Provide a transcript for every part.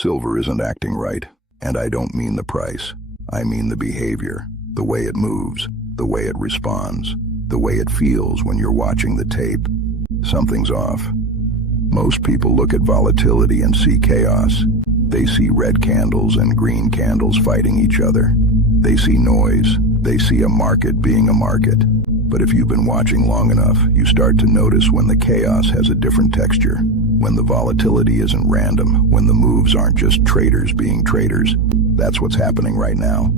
Silver isn't acting right, and I don't mean the price. I mean the behavior, the way it moves, the way it responds, the way it feels when you're watching the tape. Something's off. Most people look at volatility and see chaos. They see red candles and green candles fighting each other. They see noise. They see a market being a market. But if you've been watching long enough, you start to notice when the chaos has a different texture, when the volatility isn't random, when the moves aren't just traders being traders. That's what's happening right now.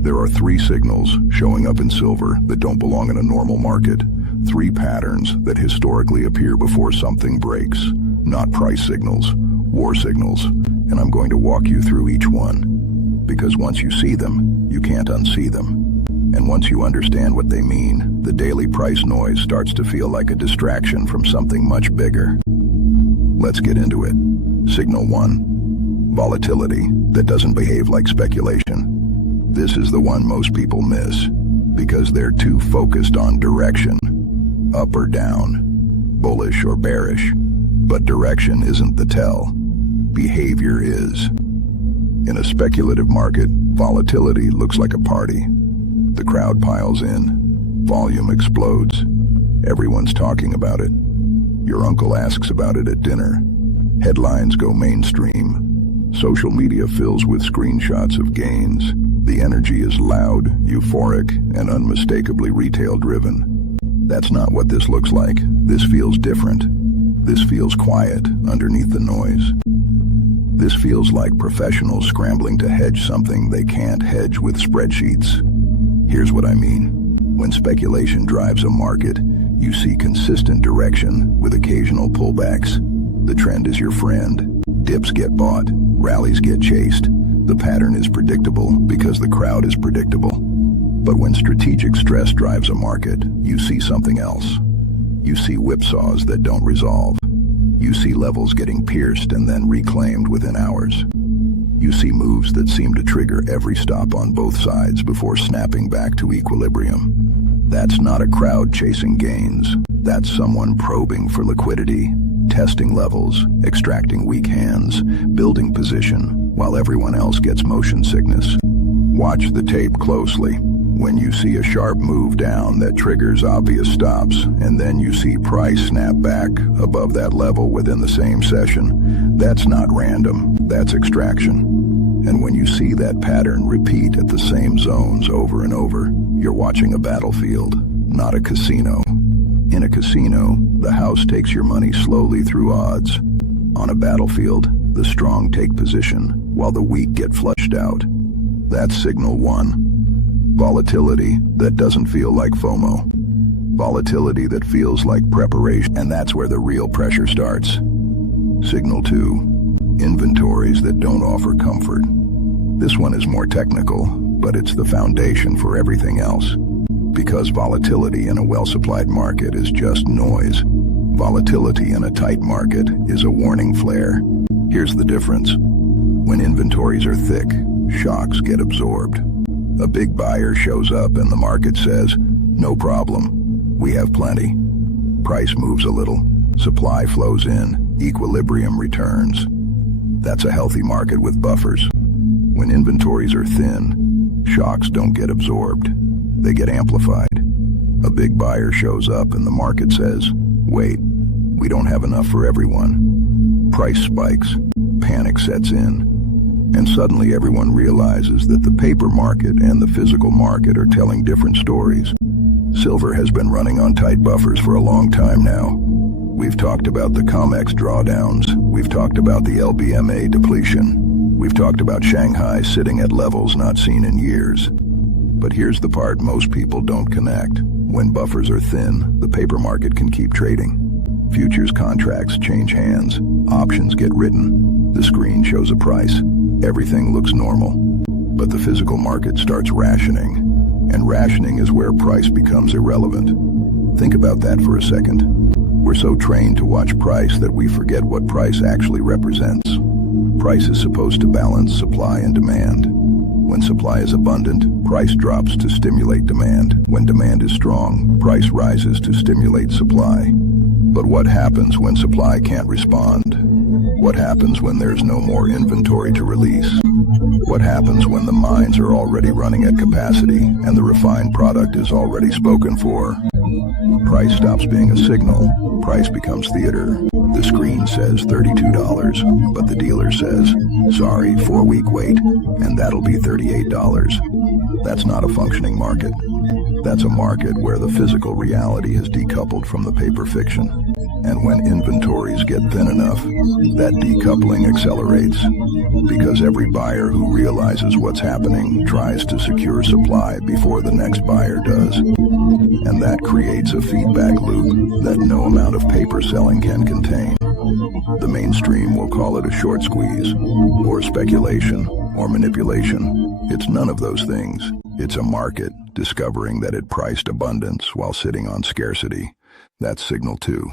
There are 3 signals showing up in silver that don't belong in a normal market. 3 patterns that historically appear before something breaks. Not price signals, war signals. And I'm going to walk you through each one. Because once you see them, you can't unsee them. And once you understand what they mean, the daily price noise starts to feel like a distraction from something much bigger. Let's get into it. Signal 1. Volatility that doesn't behave like speculation. This is the one most people miss because they're too focused on direction. Up or down, bullish or bearish. But direction isn't the tell. Behavior is. In a speculative market, volatility looks like a party. The crowd piles in. Volume explodes. Everyone's talking about it. Your uncle asks about it at dinner. Headlines go mainstream. Social media fills with screenshots of gains. The energy is loud, euphoric, and unmistakably retail-driven. That's not what this looks like. This feels different. This feels quiet underneath the noise. This feels like professionals scrambling to hedge something they can't hedge with spreadsheets. Here's what I mean. When speculation drives a market, you see consistent direction with occasional pullbacks. The trend is your friend. Dips get bought, rallies get chased. The pattern is predictable because the crowd is predictable. But when strategic stress drives a market, you see something else. You see whipsaws that don't resolve. You see levels getting pierced and then reclaimed within hours. You see moves that seem to trigger every stop on both sides before snapping back to equilibrium. That's not a crowd chasing gains. That's someone probing for liquidity, testing levels, extracting weak hands, building position, while everyone else gets motion sickness. Watch the tape closely. When you see a sharp move down that triggers obvious stops, and then you see price snap back above that level within the same session, that's not random, that's extraction. And when you see that pattern repeat at the same zones over and over, you're watching a battlefield, not a casino. In a casino, the house takes your money slowly through odds. On a battlefield, the strong take position, while the weak get flushed out. That's signal 1. Volatility that doesn't feel like FOMO. Volatility that feels like preparation, and that's where the real pressure starts. Signal 2. Inventories that don't offer comfort. This one is more technical, but it's the foundation for everything else. Because volatility in a well-supplied market is just noise, volatility in a tight market is a warning flare. Here's the difference. When inventories are thick, shocks get absorbed. A big buyer shows up and the market says, "No problem, we have plenty." Price moves a little, supply flows in, equilibrium returns. That's a healthy market with buffers. When inventories are thin, shocks don't get absorbed. They get amplified. A big buyer shows up and the market says, "Wait, we don't have enough for everyone." Price spikes, panic sets in, and suddenly everyone realizes that the paper market and the physical market are telling different stories. Silver has been running on tight buffers for a long time now. We've talked about the COMEX drawdowns. We've talked about the LBMA depletion. We've talked about Shanghai sitting at levels not seen in years. But here's the part most people don't connect. When buffers are thin, the paper market can keep trading. Futures contracts change hands. Options get written. The screen shows a price. Everything looks normal. But the physical market starts rationing. And rationing is where price becomes irrelevant. Think about that for a second. We're so trained to watch price that we forget what price actually represents. Price is supposed to balance supply and demand. When supply is abundant, price drops to stimulate demand. When demand is strong, price rises to stimulate supply. But what happens when supply can't respond? What happens when there's no more inventory to release? What happens when the mines are already running at capacity and the refined product is already spoken for? Price stops being a signal. Price becomes theater. The screen says $32, but the dealer says, sorry, 4-week wait, and that'll be $38. That's not a functioning market. That's a market where the physical reality is decoupled from the paper fiction. And when inventories get thin enough, that decoupling accelerates. Because every buyer who realizes what's happening tries to secure supply before the next buyer does. And that creates a feedback loop that no amount of paper selling can contain. The mainstream will call it a short squeeze, or speculation, or manipulation. It's none of those things. It's a market discovering that it priced abundance while sitting on scarcity. That's signal 2.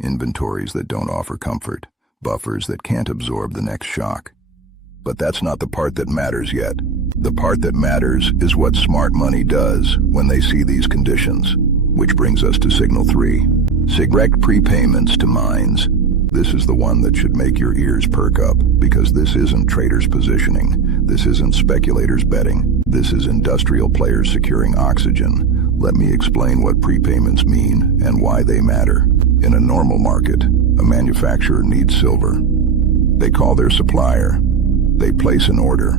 Inventories that don't offer comfort, buffers that can't absorb the next shock. But that's not the part that matters yet. The part that matters is what smart money does when they see these conditions. Which brings us to signal 3. Direct prepayments to mines. This is the one that should make your ears perk up, because this isn't traders positioning. This isn't speculators betting. This is industrial players securing oxygen. Let me explain what prepayments mean and why they matter. In a normal market, a manufacturer needs silver. They call their supplier. They place an order.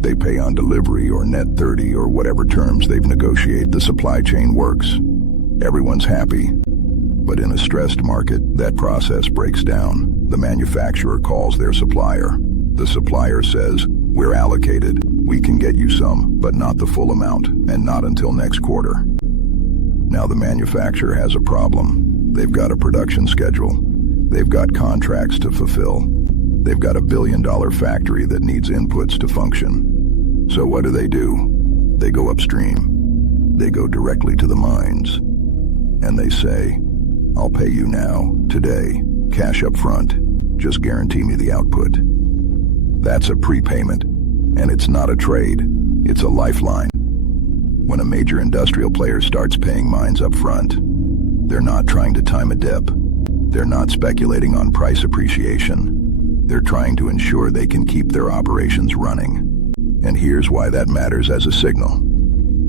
They pay on delivery or net 30 or whatever terms they've negotiated. The supply chain works. Everyone's happy. But in a stressed market, that process breaks down. The manufacturer calls their supplier. The supplier says, we're allocated. We can get you some, but not the full amount, and not until next quarter. Now the manufacturer has a problem. They've got a production schedule. They've got contracts to fulfill. They've got $1 billion factory that needs inputs to function. So what do? They go upstream. They go directly to the mines. And they say, I'll pay you now, today, cash up front. Just guarantee me the output. That's a prepayment. And it's not a trade. It's a lifeline. When a major industrial player starts paying mines up front, they're not trying to time a dip. They're not speculating on price appreciation. They're trying to ensure they can keep their operations running. And here's why that matters as a signal.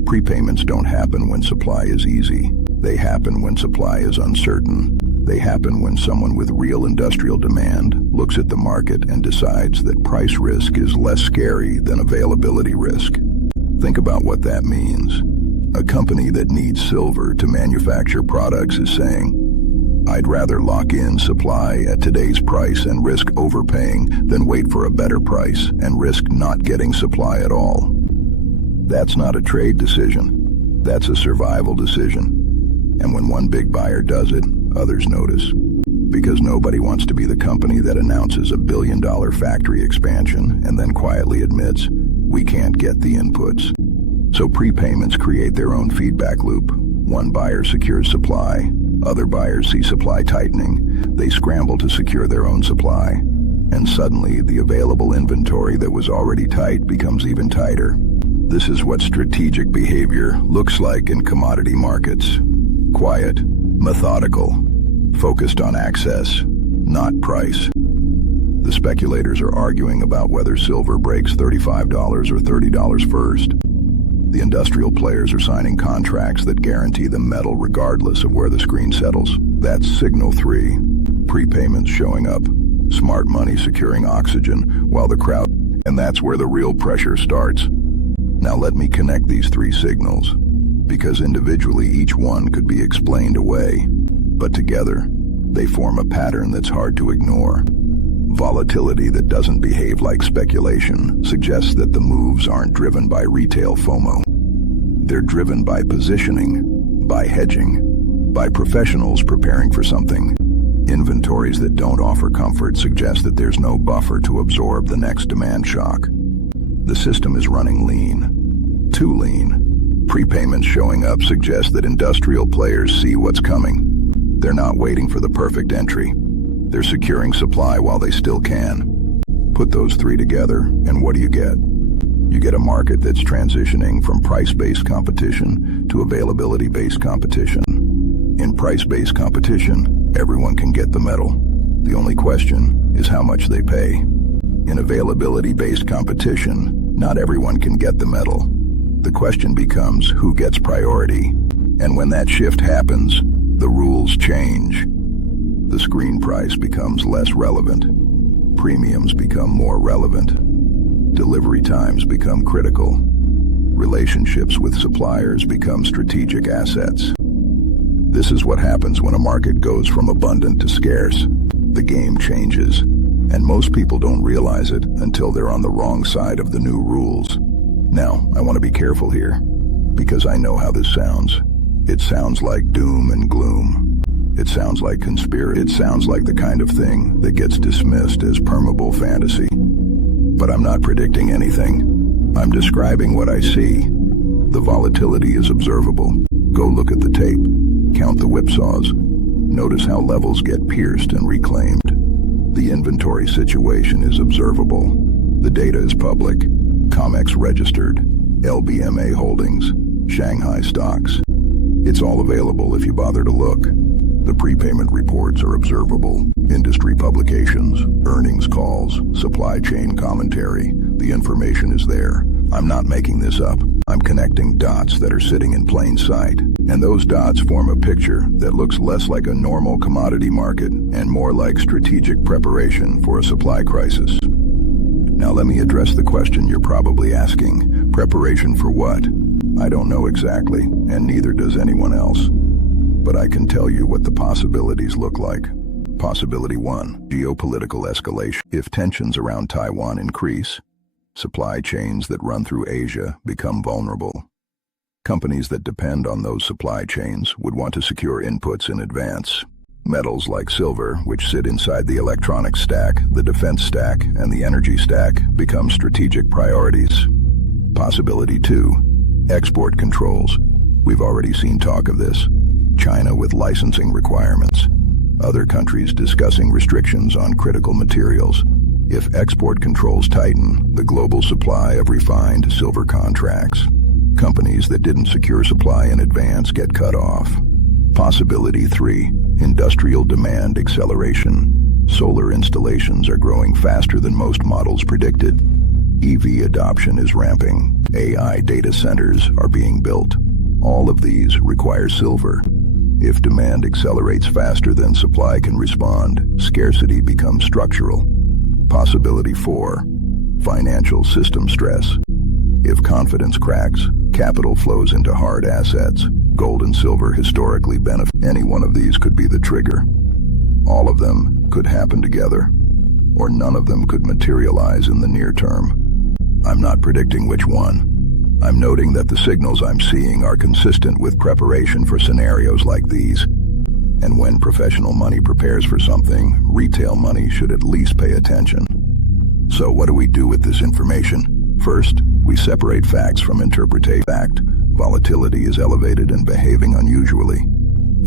Prepayments don't happen when supply is easy. They happen when supply is uncertain. They happen when someone with real industrial demand looks at the market and decides that price risk is less scary than availability risk. Think about what that means. A company that needs silver to manufacture products is saying, I'd rather lock in supply at today's price and risk overpaying than wait for a better price and risk not getting supply at all. That's not a trade decision. That's a survival decision. And when one big buyer does it, others notice. Because nobody wants to be the company that announces $1 billion factory expansion and then quietly admits, we can't get the inputs. So prepayments create their own feedback loop. One buyer secures supply. Other buyers see supply tightening. They scramble to secure their own supply. And suddenly, the available inventory that was already tight becomes even tighter. This is what strategic behavior looks like in commodity markets. Quiet, methodical, focused on access, not price. The speculators are arguing about whether silver breaks $35 or $30 first. The industrial players are signing contracts that guarantee the metal regardless of where the screen settles. That's signal 3. Prepayments showing up. Smart money securing oxygen while the crowd... And that's where the real pressure starts. Now let me connect these 3 signals. Because individually each one could be explained away, but together they form a pattern that's hard to ignore. Volatility that doesn't behave like speculation suggests that the moves aren't driven by retail FOMO. They're driven by positioning, by hedging, by professionals preparing for something. Inventories that don't offer comfort suggest that there's no buffer to absorb the next demand shock. The system is running lean, too lean. Prepayments showing up suggest that industrial players see what's coming. They're not waiting for the perfect entry. They're securing supply while they still can. Put those 3 together, and what do you get? You get a market that's transitioning from price-based competition to availability-based competition. In price-based competition, everyone can get the metal. The only question is how much they pay. In availability-based competition, not everyone can get the metal. The question becomes who gets priority. And when that shift happens, the rules change. The screen price becomes less relevant. Premiums become more relevant. Delivery times become critical. Relationships with suppliers become strategic assets. This is what happens when a market goes from abundant to scarce. The game changes, and most people don't realize it until they're on the wrong side of the new rules. Now, I want to be careful here, because I know how this sounds. It sounds like doom and gloom. It sounds like conspiracy. It sounds like the kind of thing that gets dismissed as permeable fantasy. But I'm not predicting anything. I'm describing what I see. The volatility is observable. Go look at the tape. Count the whipsaws. Notice how levels get pierced and reclaimed. The inventory situation is observable. The data is public. COMEX registered. LBMA holdings. Shanghai stocks. It's all available if you bother to look. The prepayment reports are observable. Industry publications, earnings calls, supply chain commentary. The information is there. I'm not making this up. I'm connecting dots that are sitting in plain sight. And those dots form a picture that looks less like a normal commodity market and more like strategic preparation for a supply crisis. Now let me address the question you're probably asking. Preparation for what? I don't know exactly, and neither does anyone else. But I can tell you what the possibilities look like. Possibility 1, geopolitical escalation. If tensions around Taiwan increase, supply chains that run through Asia become vulnerable. Companies that depend on those supply chains would want to secure inputs in advance. Metals like silver, which sit inside the electronics stack, the defense stack, and the energy stack, become strategic priorities. Possibility 2, export controls. We've already seen talk of this. China with licensing requirements. Other countries discussing restrictions on critical materials. If export controls tighten, the global supply of refined silver contracts. Companies that didn't secure supply in advance get cut off. Possibility 3, industrial demand acceleration. Solar installations are growing faster than most models predicted. EV adoption is ramping. AI data centers are being built. All of these require silver. If demand accelerates faster than supply can respond, scarcity becomes structural. Possibility 4, financial system stress. If confidence cracks, capital flows into hard assets. Gold and silver historically benefit. Any one of these could be the trigger. All of them could happen together, or none of them could materialize in the near term. I'm not predicting which one. I'm noting that the signals I'm seeing are consistent with preparation for scenarios like these. And when professional money prepares for something, retail money should at least pay attention. So what do we do with this information? First, we separate facts from interpretation. Fact, volatility is elevated and behaving unusually.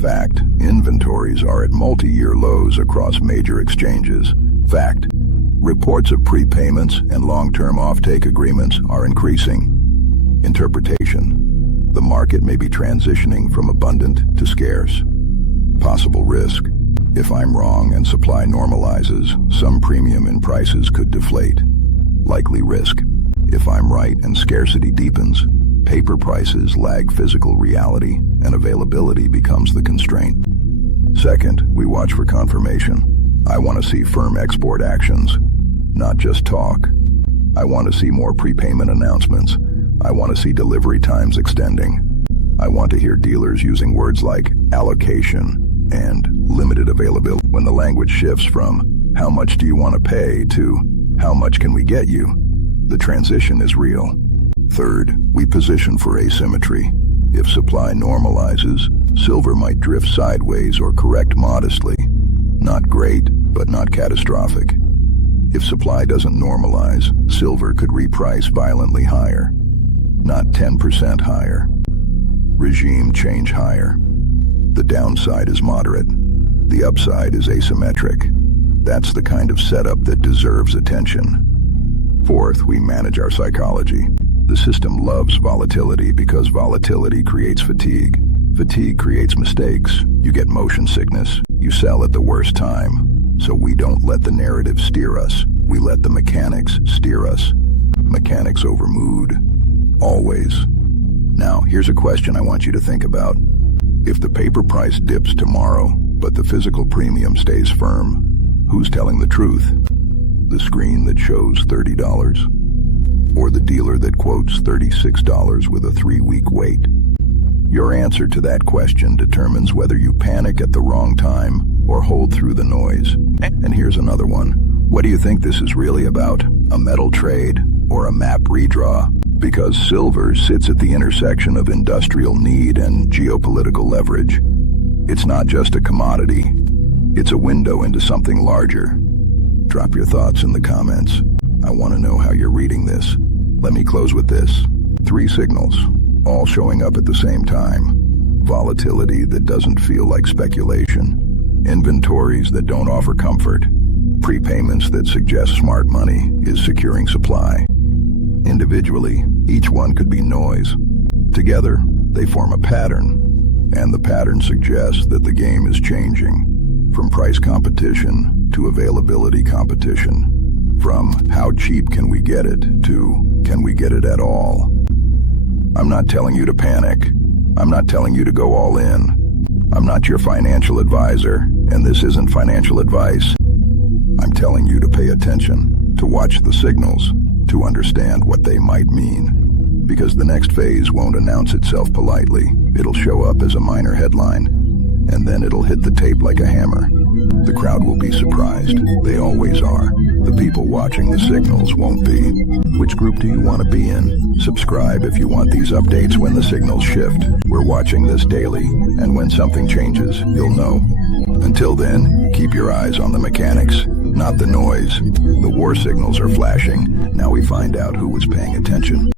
Fact, inventories are at multi-year lows across major exchanges. Fact, reports of prepayments and long-term offtake agreements are increasing. Interpretation, the market may be transitioning from abundant to scarce. Possible risk, if I'm wrong and supply normalizes, some premium in prices could deflate. Likely risk, if I'm right and scarcity deepens, paper prices lag physical reality and availability becomes the constraint. Second, we watch for confirmation. I want to see firm export actions, not just talk. I want to see more prepayment announcements. I want to see delivery times extending. I want to hear dealers using words like allocation and limited availability. When the language shifts from how much do you want to pay to how much can we get you, the transition is real. Third, we position for asymmetry. If supply normalizes, silver might drift sideways or correct modestly. Not great, but not catastrophic. If supply doesn't normalize, silver could reprice violently higher. Not 10% higher. Regime change higher. The downside is moderate. The upside is asymmetric. That's the kind of setup that deserves attention. Fourth, we manage our psychology. The system loves volatility because volatility creates fatigue. Fatigue creates mistakes. You get motion sickness. You sell at the worst time. So we don't let the narrative steer us. We let the mechanics steer us. Mechanics over mood. Always. Now, here's a question I want you to think about. If the paper price dips tomorrow, but the physical premium stays firm, who's telling the truth? The screen that shows $30? Or the dealer that quotes $36 with a 3-week wait? Your answer to that question determines whether you panic at the wrong time or hold through the noise. And here's another one. What do you think this is really about? A metal trade or a map redraw? Because silver sits at the intersection of industrial need and geopolitical leverage. It's not just a commodity. It's a window into something larger. Drop your thoughts in the comments. I want to know how you're reading this. Let me close with this. 3 signals, all showing up at the same time. Volatility that doesn't feel like speculation. Inventories that don't offer comfort. Prepayments that suggest smart money is securing supply. Individually, each one could be noise. Together, they form a pattern. And the pattern suggests that the game is changing. From price competition to availability competition. From how cheap can we get it to can we get it at all? I'm not telling you to panic. I'm not telling you to go all in. I'm not your financial advisor, and this isn't financial advice. I'm telling you to pay attention, to watch the signals, to understand what they might mean. Because the next phase won't announce itself politely. It'll show up as a minor headline, and then it'll hit the tape like a hammer. The crowd will be surprised. They always are. The people watching the signals won't be. Which group do you want to be in? Subscribe if you want these updates when the signals shift. We're watching this daily, and when something changes, you'll know. Until then, keep your eyes on the mechanics, not the noise. The war signals are flashing. Now we find out who was paying attention.